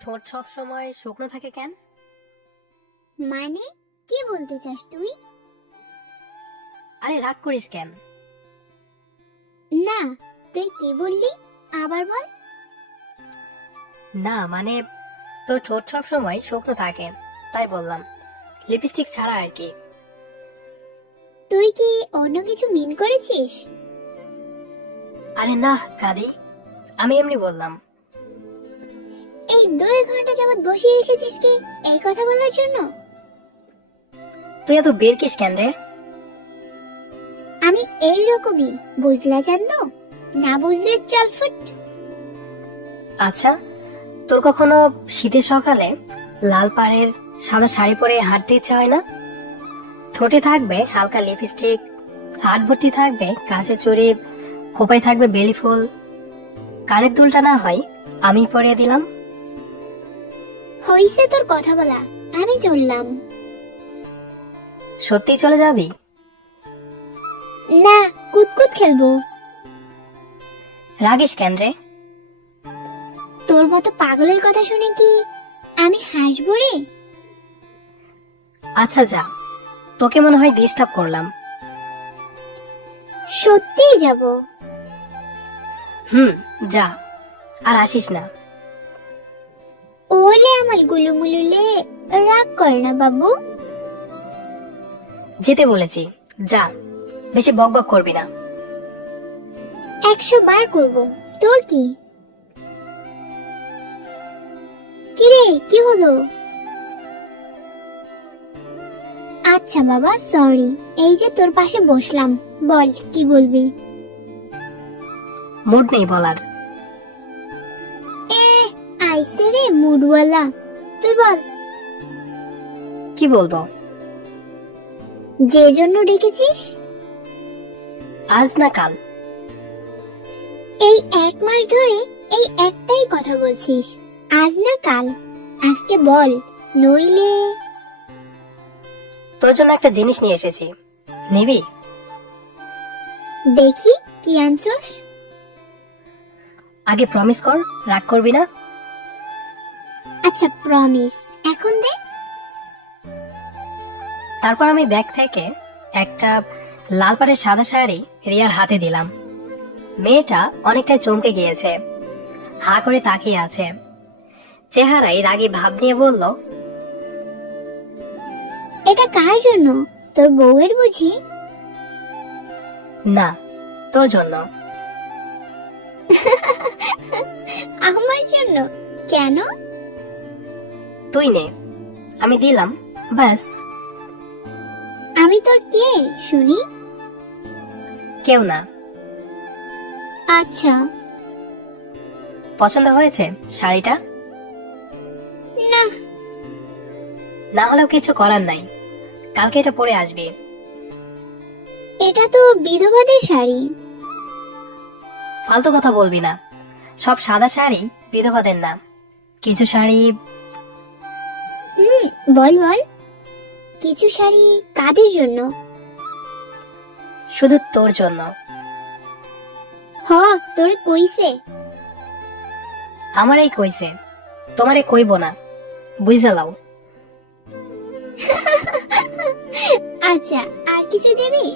ঠোঁট সব সময় শুকনো থাকে কেন? মানে কি বলতে চাস তুই? আরে রাগ করিস কেন? না, তুই কি বললি? আবার বল। না মানে তোর ঠোঁট সব সময় শুকনো থাকে, তাই বললাম, লিপস্টিক ছাড়া আর কি। তুই কি অন্য কিছু মিন করেছিস? আরে না কাদি, আমি এমনি বললাম। এই 2 ঘন্টা যাবত বসিয়ে রেখেছিস কি এই কথা বলার জন্য? তুই এত বেরকিস কেন রে? আমি এই রকমই, বুঝলা চান্দ? না বুঝলে চল ফুট। আচ্ছা, তোর কখনো শীতের সকালে লাল পাড়ের সাদা শাড়ি পরে হাঁটতে ইচ্ছা হয় না? ঠোঁটে থাকবে হালকা লিপস্টিক, হাত ভর্তি থাকবে কাঁচের চুড়ি, খোপায় থাকবে বেলি ফুল, কানের দুলটা না হয় আমি পরিয়ে দিলাম। হইছে তোর কথা বলা, আমি চললাম। সত্যি চলে যাবি? না, কুতকুত খেলবো। রাগিস কেন রে? তোর মতো পাগলের কথা শুনে কি আমি হাসবো রে? আচ্ছা যা, তোকে মনে হয় ডিস্টার্ব করলাম। সত্যিই যাব। যা, আর আসিস না। ওলে আমার গুলুমুলুলে, রাগ কর না বাবু। যেতে বলেছি, যা, বেশি বকবক করবি না। 100 বার করব, তোর কি? কিরে, কি হলো? আচ্ছা বাবা, সরি। এই যে তোর পাশে বসলাম, বল কি বলবি? মুড নেই বলার। আইসে রে মুডওয়ালা, তুই বল। কি বলবো? যে জন্য ডেকেছিস? আজ না কাল। এই 1 মাস ধরে এই একটাই কথা বলছিস, আজ না কাল। আজকে বল, নইলে। তোর জন্য একটা জিনিস নিয়ে এসেছি, নিবি? দেখি কি আনছস। আগে প্রমিস কর, রাগ করবি না। আচ্ছা প্রমিস, এখন দে। তারপর আমি ব্যাগ থেকে একটা লাল পাড়ের সাদা শাড়ি রিয়ার হাতে দিলাম। মেয়েটা অনেকটাই চমকে গিয়েছে, হা করে তাকিয়ে আছে। চেহারায় রাগী ভাব নিয়ে বলল, এটা কার জন্য? তোর বউয়ের বুঝি? না, তোর জন্য। আমার জন্য? কেন? তুই নে, আমি দিলাম, ব্যাস। আমি তোর কে শুনি? কেউ না। আচ্ছা। পছন্দ হয়েছে শাড়িটা? না। না হলেও কিছু করার নাই, কালকে এটা পরে আসবি। এটা তো বিধবাদের শাড়ি। ফালতু কথা বলবি না, সব সাদা শাড়ি বিধবাদের না। কিছু শাড়ি। বল বল, কিছু শাড়ি কাদের জন্য? শুধু তোর জন্য। হ, তোরে কইছে? আমারই কইছে, তোমারে কইব না, বুঝে লাও। আচ্ছা, আর কিছু দিবি?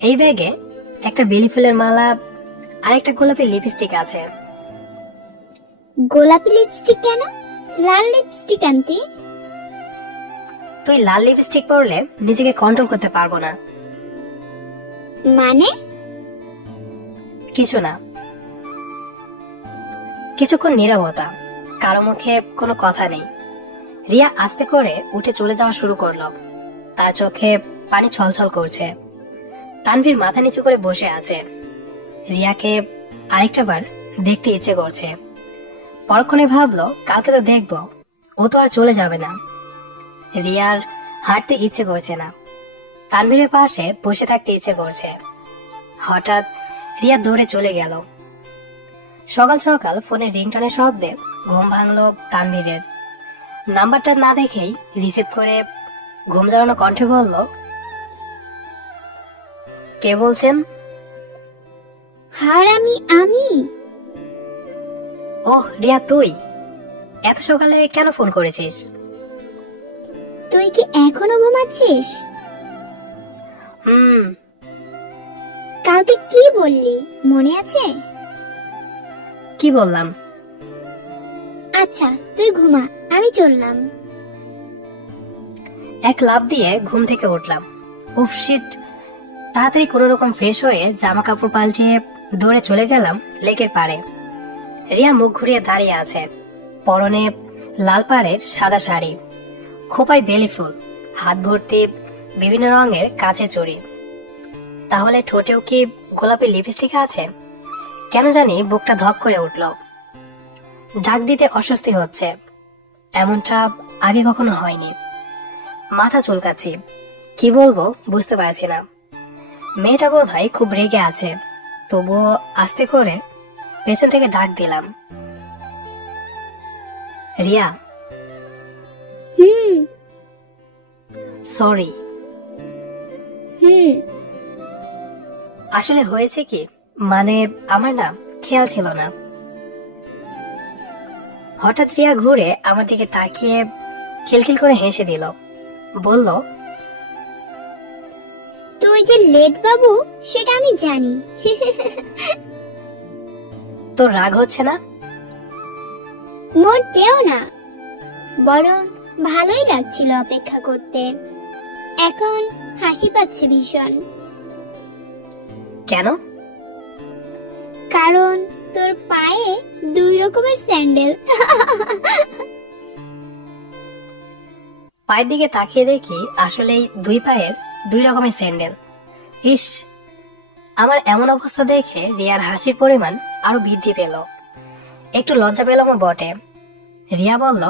এই ব্যাগে একটা বেলি ফুলের মালা আর একটা গোলাপি লিপস্টিক আছে। গোলাপি লিপস্টিক কেন? লাল লিপস্টিক আনতি। তুই লাল লিপস্টিক পরলে নিজেকে কন্ট্রোল করতে পারবো না। মানে? কিছু না। কিছুক্ষণ নীরবতা, কারো মুখে কোনো কথা নেই। রিয়া আস্তে করে উঠে চলে যাওয়া শুরু করলো। তার চোখে পানি ছলছল করছে। তানভীর মাথা নিচু করে বসে আছে। রিয়াকে আরেকটা বার দেখতে ইচ্ছে করছে। পরক্ষণে ভাবলো, কালকে তো দেখবো, ও তো আর চলে যাবে না। রিয়ার হাঁটতে ইচ্ছে করছে না, তানভীরের পাশে বসে থাকতে ইচ্ছে করছে। হঠাৎ রিয়া দৌড়ে চলে গেল। সকাল সকাল ফোনের রিংটনের শব্দে ঘুম ভাঙলো তানভীরের। নাম্বারটা না দেখেই রিসিভ করে ঘুম জড়ানো কণ্ঠে বলল, কে বলছেন? হারামি আমি। ওহ রিয়া, তুই? এত সকালে কেন ফোন করেছিস? তুই কি এখনো ঘুমাচ্ছিস? হুম। কালকে কি বললি মনে আছে? কি বললাম? আচ্ছা তুই ঘুমা, আমি চললাম। এক লাফ দিয়ে ঘুম থেকে উঠলাম। উফ শিট। তাড়াতাড়ি কোনো রকম ফ্রেশ হয়ে জামা কাপড় পাল্টিয়ে দৌড়ে চলে গেলাম লেকের পাড়ে। রিয়া মুখ ঘুরিয়ে দাঁড়িয়ে আছে, পরনে লাল পাড়ের সাদা শাড়ি, খোপায় বেলি ফুল, হাত ভর্তি বিভিন্ন রঙের কাচের চুড়ি। তাহলে ঠোঁটেও কি গোলাপি লিপস্টিক আছে? কেন জানি বুকটা ধক করে উঠল। ডাক দিতে অস্বস্তি হচ্ছে, এমনটা আগে কখনো হয়নি। মাথা চুলকাচ্ছি, কি বলবো বুঝতে পারছি না। মেয়েটা বোধহয় খুব রেগে আছে, তবুও আস্তে করে পেছন থেকে ডাক দিলাম, রিয়া। হুম সরি। হুম আসলে হয়েছে কি, মানে আমার না খেয়াল ছিল না। হঠাৎ রিয়া ঘুরে আমার দিকে তাকিয়ে খিলখিল করে হেসে দিল, বলল, তুই যে লেট বাবু সেটা আমি জানি। তোর রাগ হচ্ছে না? মোটেও না, বরং ভালোই লাগছিল অপেক্ষা করতে। এখন হাসি পাচ্ছে ভীষণ। কেন? কারণ তোর পায়ে দুই রকমের স্যান্ডেল। পায়ের দিকে তাকিয়ে দেখি আসলেই দুই পায়ের দুই রকমের স্যান্ডেল। ইস, আমার এমন অবস্থা দেখে রিয়ার হাসির পরিমাণ আরো বৃদ্ধি পেল। একটু লজ্জা পেলামও বটে। রিয়া বলল,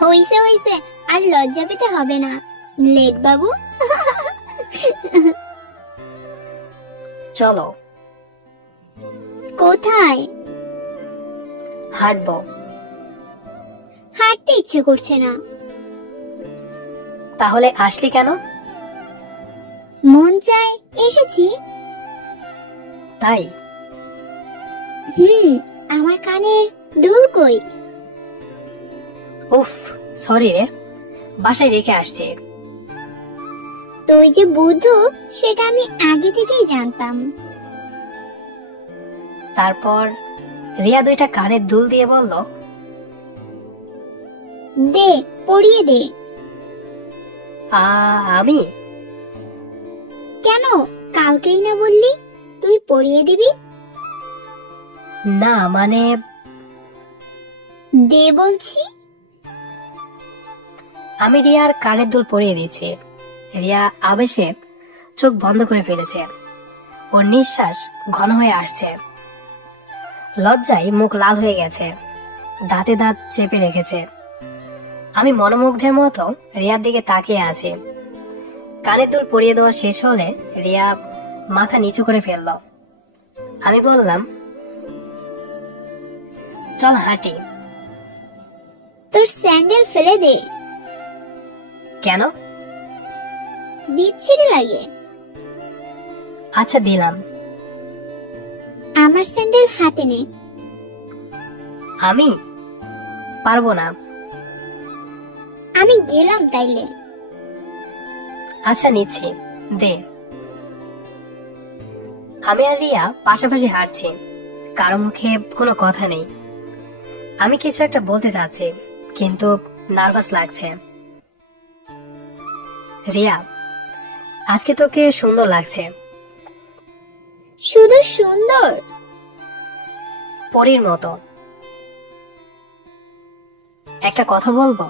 হইছে হইছে, আর লজ্জা পেতে হবে না লেট বাবু। চলো। কোথায়? হাঁটবো। হাঁটতে ইচ্ছে করছে না। তাহলে আসলি কেন? মন চাই, এসেছি। তাই? আমার কানের দুল কই? উফ, সরি রে, বাসায় রেখে আসছি। তুই যে বুদ্ধু সেটা আমি আগে থেকেই জানতাম। তারপর রিয়া দুইটা কানের দুল দিয়ে বলল, দে, পরিয়ে দে। আমি? কেন, কালকেই না বললি তুই পরিয়ে দিবি? না মানে। দে বলছি। আমি রিয়ার কানের দুল পরিয়ে দিচ্ছি। রিয়া আবেশে চোখ বন্ধ করে ফেলেছে, ওর নিঃশ্বাস ঘন হয়ে আসছে। লজ্জায় মুখ লাল হয়ে গেছে, দাঁতে দাঁত চেপে রেখেছে। আমি মনোমুগ্ধের মতো রিয়ার দিকে তাকিয়ে আছি। কানের দুল পরিয়ে দেওয়া শেষ হলে রিয়া মাথা নিচু করে ফেলল। আমি বললাম, চল হাঁটি। তোর স্যান্ডেল ফেলে দে। কেন? বিচ্ছিরি লাগে। আচ্ছা দিলাম। আমার স্যান্ডেল হাতে নে। আমি পারবো না। আমি গেলাম তাইলে। আচ্ছা নিচ্ছি, দে। আমি আর রিয়া পাশাপাশি হাঁটছি, কারো মুখে কোনো কথা নেই। আমি কিছু একটা বলতে চাচ্ছি, কিন্তু নার্ভাস লাগছে। রিয়া, আজকে তোকে সুন্দর লাগছে। শুধু সুন্দর? পরীর মতো। একটা কথা বলবো?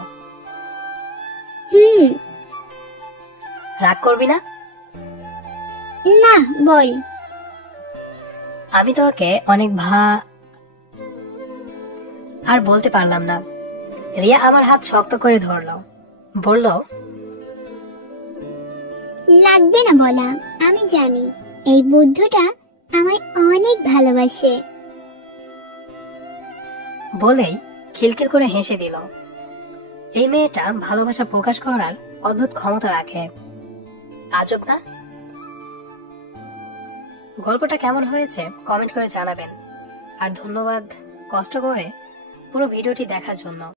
রাগ করবি না? না, বল। আমি তোকে অনেক আর বলতে পারলাম না। রিয়া আমার হাত শক্ত করে ধরলো, বলল, লাগবে না বলা, আমি জানি এই বুদ্ধটা আমায় অনেক ভালোবাসে। বলেই খিলখিল করে হেসে দিল। এই মেয়েটা ভালোবাসা প্রকাশ করার অদ্ভুত ক্ষমতা রাখে। আজব না? গল্পটা কেমন হয়েছে কমেন্ট করে জানাবেন। আর ধন্যবাদ কষ্ট করে পুরো ভিডিওটি দেখার জন্য।